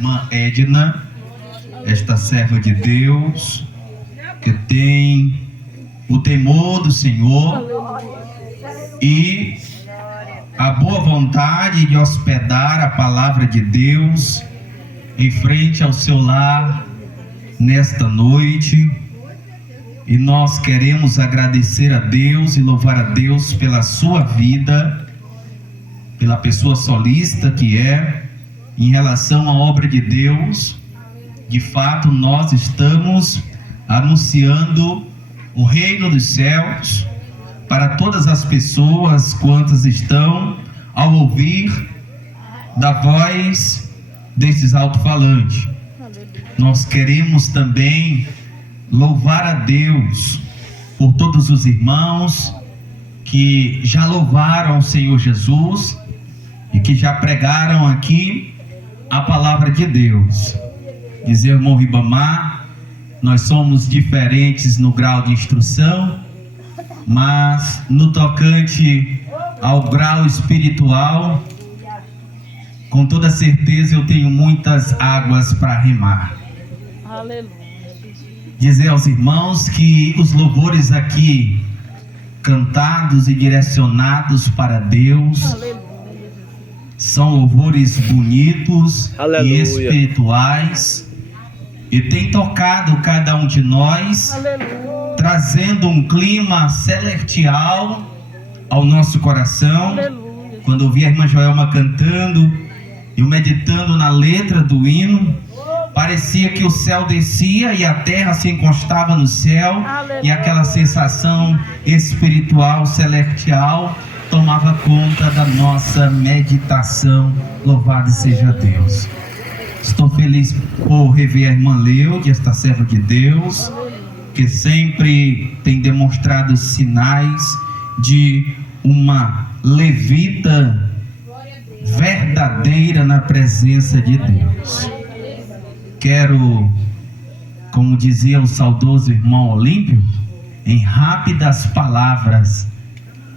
Irmã Edna, esta serva de Deus, que tem o temor do Senhor e a boa vontade de hospedar a palavra de Deus em frente ao seu lar nesta noite. E nós queremos agradecer a Deus e louvar a Deus pela sua vida, pela pessoa solista que é, em relação à obra de Deus. De fato, nós estamos anunciando o reino dos céus para todas as pessoas quantas estão ao ouvir da voz desses alto-falantes. Nós queremos também louvar a Deus por todos os irmãos que já louvaram o Senhor Jesus e que já pregaram aqui a palavra de Deus. Dizer, irmão Ribamar, nós somos diferentes no grau de instrução, mas no tocante ao grau espiritual, com toda certeza eu tenho muitas águas para remar. Aleluia. Dizer aos irmãos que os louvores aqui cantados e direcionados para Deus, Aleluia. são louvores bonitos, Aleluia, e espirituais, e tem tocado cada um de nós, Aleluia. trazendo um clima celestial ao nosso coração. Aleluia. Quando ouvi a irmã Joelma cantando, eu meditando na letra do hino, parecia que o céu descia e a terra se encostava no céu. Aleluia. E aquela sensação espiritual, celestial, tomava conta da nossa meditação. Louvado seja Deus. Estou feliz por rever a irmã Leude, esta serva de Deus, que sempre tem demonstrado sinais de uma levita verdadeira na presença de Deus. Quero, como dizia o saudoso irmão Olímpio, em rápidas palavras,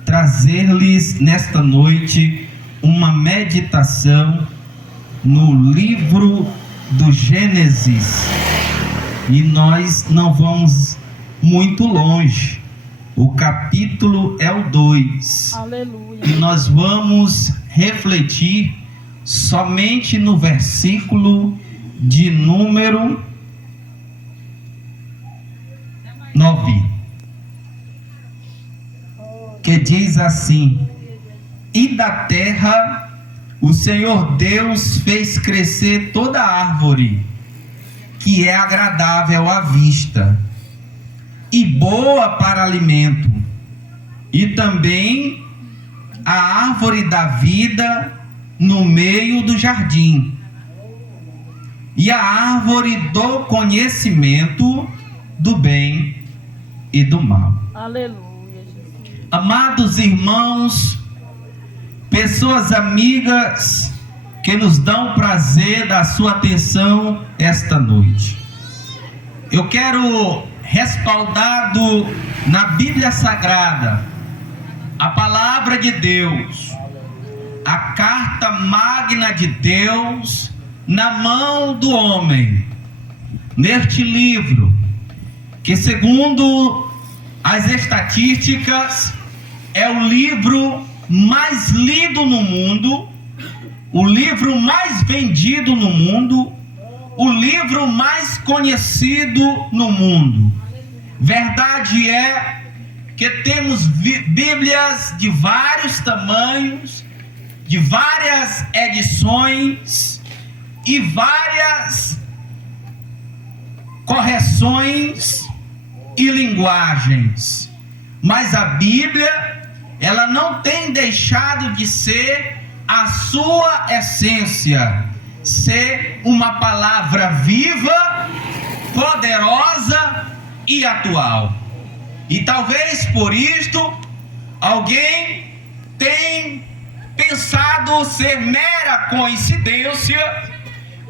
trazer-lhes nesta noite uma meditação no livro do Gênesis. E nós não vamos muito longe. O capítulo é o 2. Aleluia. E nós vamos refletir somente no versículo de número 9, que diz assim: e da terra o Senhor Deus fez crescer toda árvore que é agradável à vista e boa para alimento, e também a árvore da vida no meio do jardim, e a árvore do conhecimento do bem e do mal. Aleluia, Jesus. Amados irmãos, pessoas amigas que nos dão prazer da sua atenção esta noite, eu quero, respaldado na Bíblia Sagrada, a palavra de Deus, a carta magna de Deus na mão do homem, neste livro, que segundo as estatísticas é o livro mais lido no mundo, o livro mais vendido no mundo, o livro mais conhecido no mundo. Verdade é que temos Bíblias de vários tamanhos, de várias edições e várias correções e linguagens, mas a Bíblia, ela não tem deixado de ser a sua essência, ser uma palavra viva, poderosa e atual. E talvez por isto alguém tenha pensado ser mera coincidência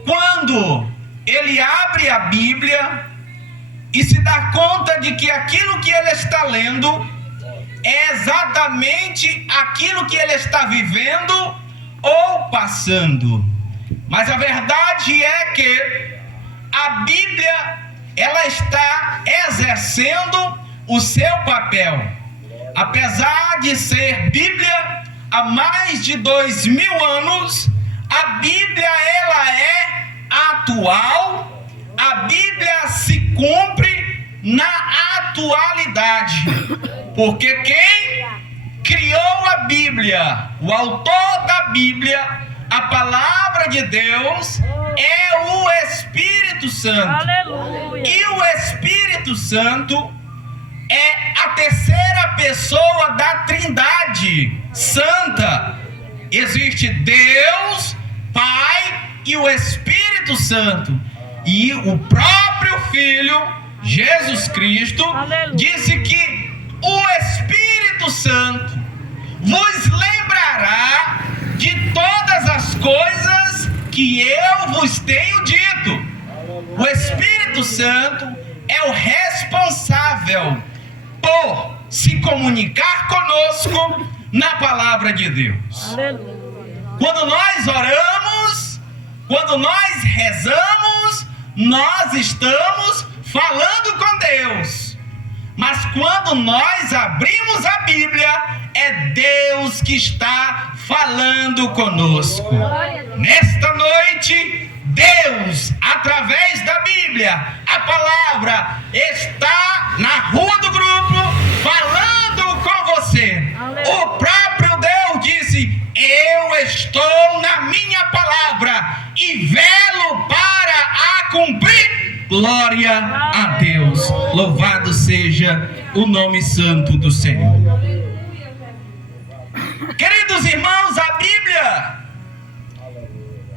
quando ele abre a Bíblia e se dá conta de que aquilo que ele está lendo é exatamente aquilo que ele está vivendo ou passando. Mas a verdade é que a Bíblia, ela está exercendo o seu papel. Apesar de ser Bíblia há mais de 2000 anos, a Bíblia, ela é atual, a Bíblia se cumpre na atualidade. Porque quem criou a Bíblia, o autor da Bíblia, a palavra de Deus, é o Espírito Santo. Aleluia. E o Espírito Santo é a terceira pessoa da Trindade Santa. Existe Deus, Pai e o Espírito Santo. E o próprio Filho, Jesus Cristo, Aleluia, disse que o Espírito Santo vos lembrará de todas as coisas que eu vos tenho dito. O Espírito Santo é o responsável por se comunicar conosco na palavra de Deus. aleluia. Quando nós oramos, quando nós rezamos, nós estamos falando com Deus. Mas quando nós abrimos a Bíblia, é Deus que está falando conosco. Nesta noite, Deus, através da Bíblia, a palavra, está na rua do grupo, falando com você. O próprio Deus disse: eu estou na minha palavra e velo para a cumprir. Glória a Deus. Louvado seja o nome santo do Senhor. Queridos irmãos, a Bíblia,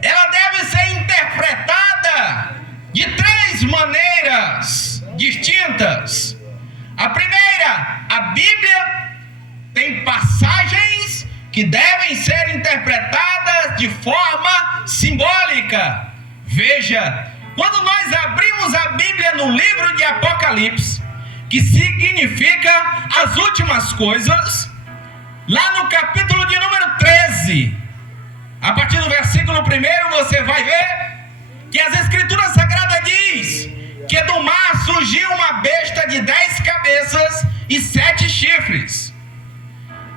ela deve ser interpretada de 3 maneiras distintas. A primeira, a Bíblia tem passagens que devem ser interpretadas de forma simbólica. Veja, quando nós abrimos a Bíblia no livro de Apocalipse, que significa as últimas coisas, lá no capítulo de número 13, a partir do versículo 1, você vai ver que as Escrituras Sagradas diz que do mar surgiu uma besta de 10 cabeças e 7 chifres.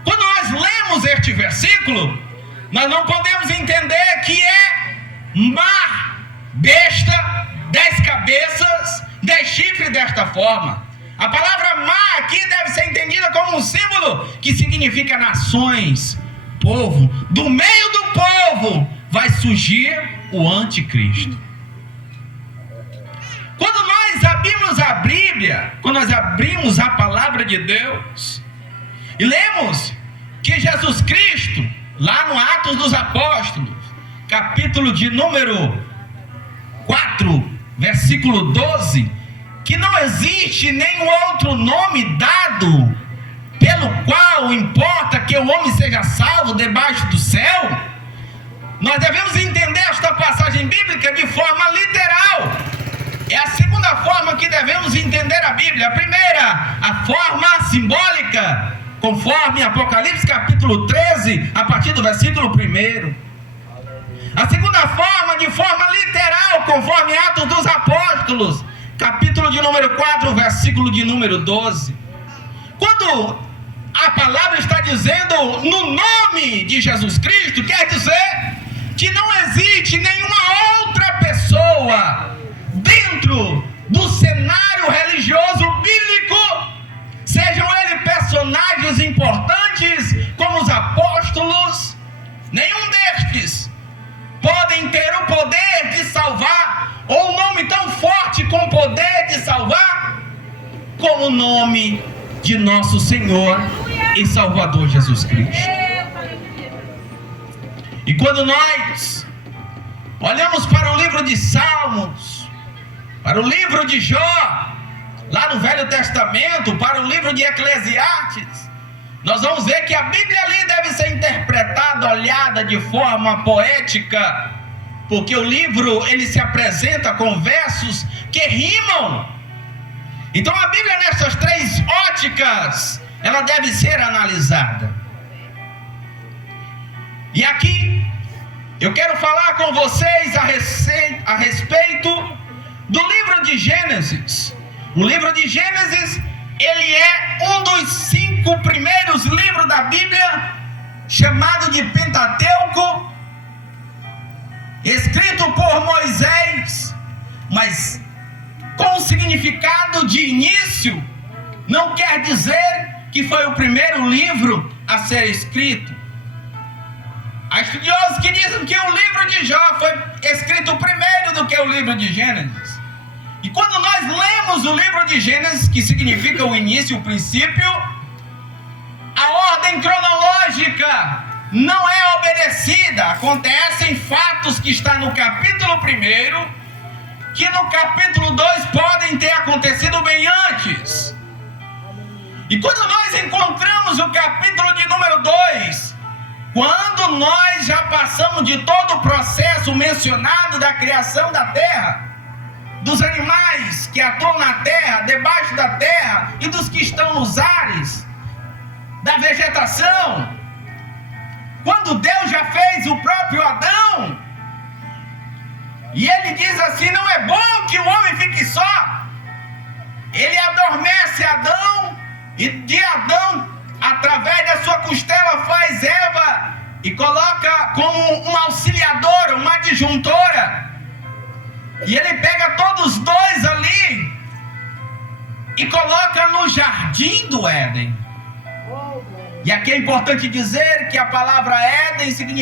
Quando nós lemos este versículo, nós não podemos entender que é mar, besta, 10 cabeças, 10 chifres desta forma. A palavra mar aqui deve ser entendida como um símbolo que significa nações, povo. Do meio do povo vai surgir o anticristo. Quando nós abrimos a Bíblia, quando nós abrimos a palavra de Deus e lemos que Jesus Cristo, lá no Atos dos Apóstolos, capítulo de número 4, versículo 12, que não existe nenhum outro nome dado pelo qual importa que o homem seja salvo debaixo do céu. Nós devemos entender esta passagem bíblica de forma literal. É a segunda forma que devemos entender a Bíblia. A primeira, a forma simbólica, conforme Apocalipse capítulo 13, a partir do versículo 1. A segunda forma, de forma literal, conforme Atos dos Apóstolos, capítulo de número 4, versículo de número 12. Quando a palavra está dizendo no nome de Jesus Cristo, quer dizer que não existe nenhuma outra pessoa dentro do cenário religioso bíblico, sejam eles personagens importantes como os apóstolos, nenhum destes podem ter o poder de salvar, ou um nome tão forte com poder de salvar, como o nome de nosso Senhor e Salvador Jesus Cristo. E quando nós olhamos para o livro de Salmos, para o livro de Jó, lá no Velho Testamento, para o livro de Eclesiastes, nós vamos ver que a Bíblia ali deve ser interpretada, olhada de forma poética, porque o livro ele se apresenta com versos que rimam. Então a Bíblia nessas 3 óticas, ela deve ser analisada. E aqui Eu quero falar com vocês a respeito do livro de Gênesis. O livro de Gênesis, ele é um dos 5 primeiros livros da Bíblia, chamado de Pentateuco, escrito por Moisés, mas com significado de início, não quer dizer que foi o primeiro livro a ser escrito. Há estudiosos que dizem que o livro de Jó foi escrito primeiro do que o livro de Gênesis. E quando nós lemos o livro de Gênesis, que significa o início, o princípio, a ordem cronológica não é obedecida. Acontecem fatos que estão no capítulo 1, que no capítulo 2 podem ter acontecido bem antes. E quando nós encontramos o capítulo de número 2, quando nós já passamos de todo o processo mencionado da criação da terra, dos animais que atuam na terra, debaixo da terra, e dos que estão nos ares, da vegetação, quando Deus já fez o próprio Adão, e ele diz assim: não é bom que o homem fique só. Ele adormece Adão, e de Adão, através da sua costela, faz Eva e coloca como uma auxiliadora, uma adjuntora. E ele pega todos os dois ali e coloca no jardim do Éden. E aqui é importante dizer que a palavra Éden significa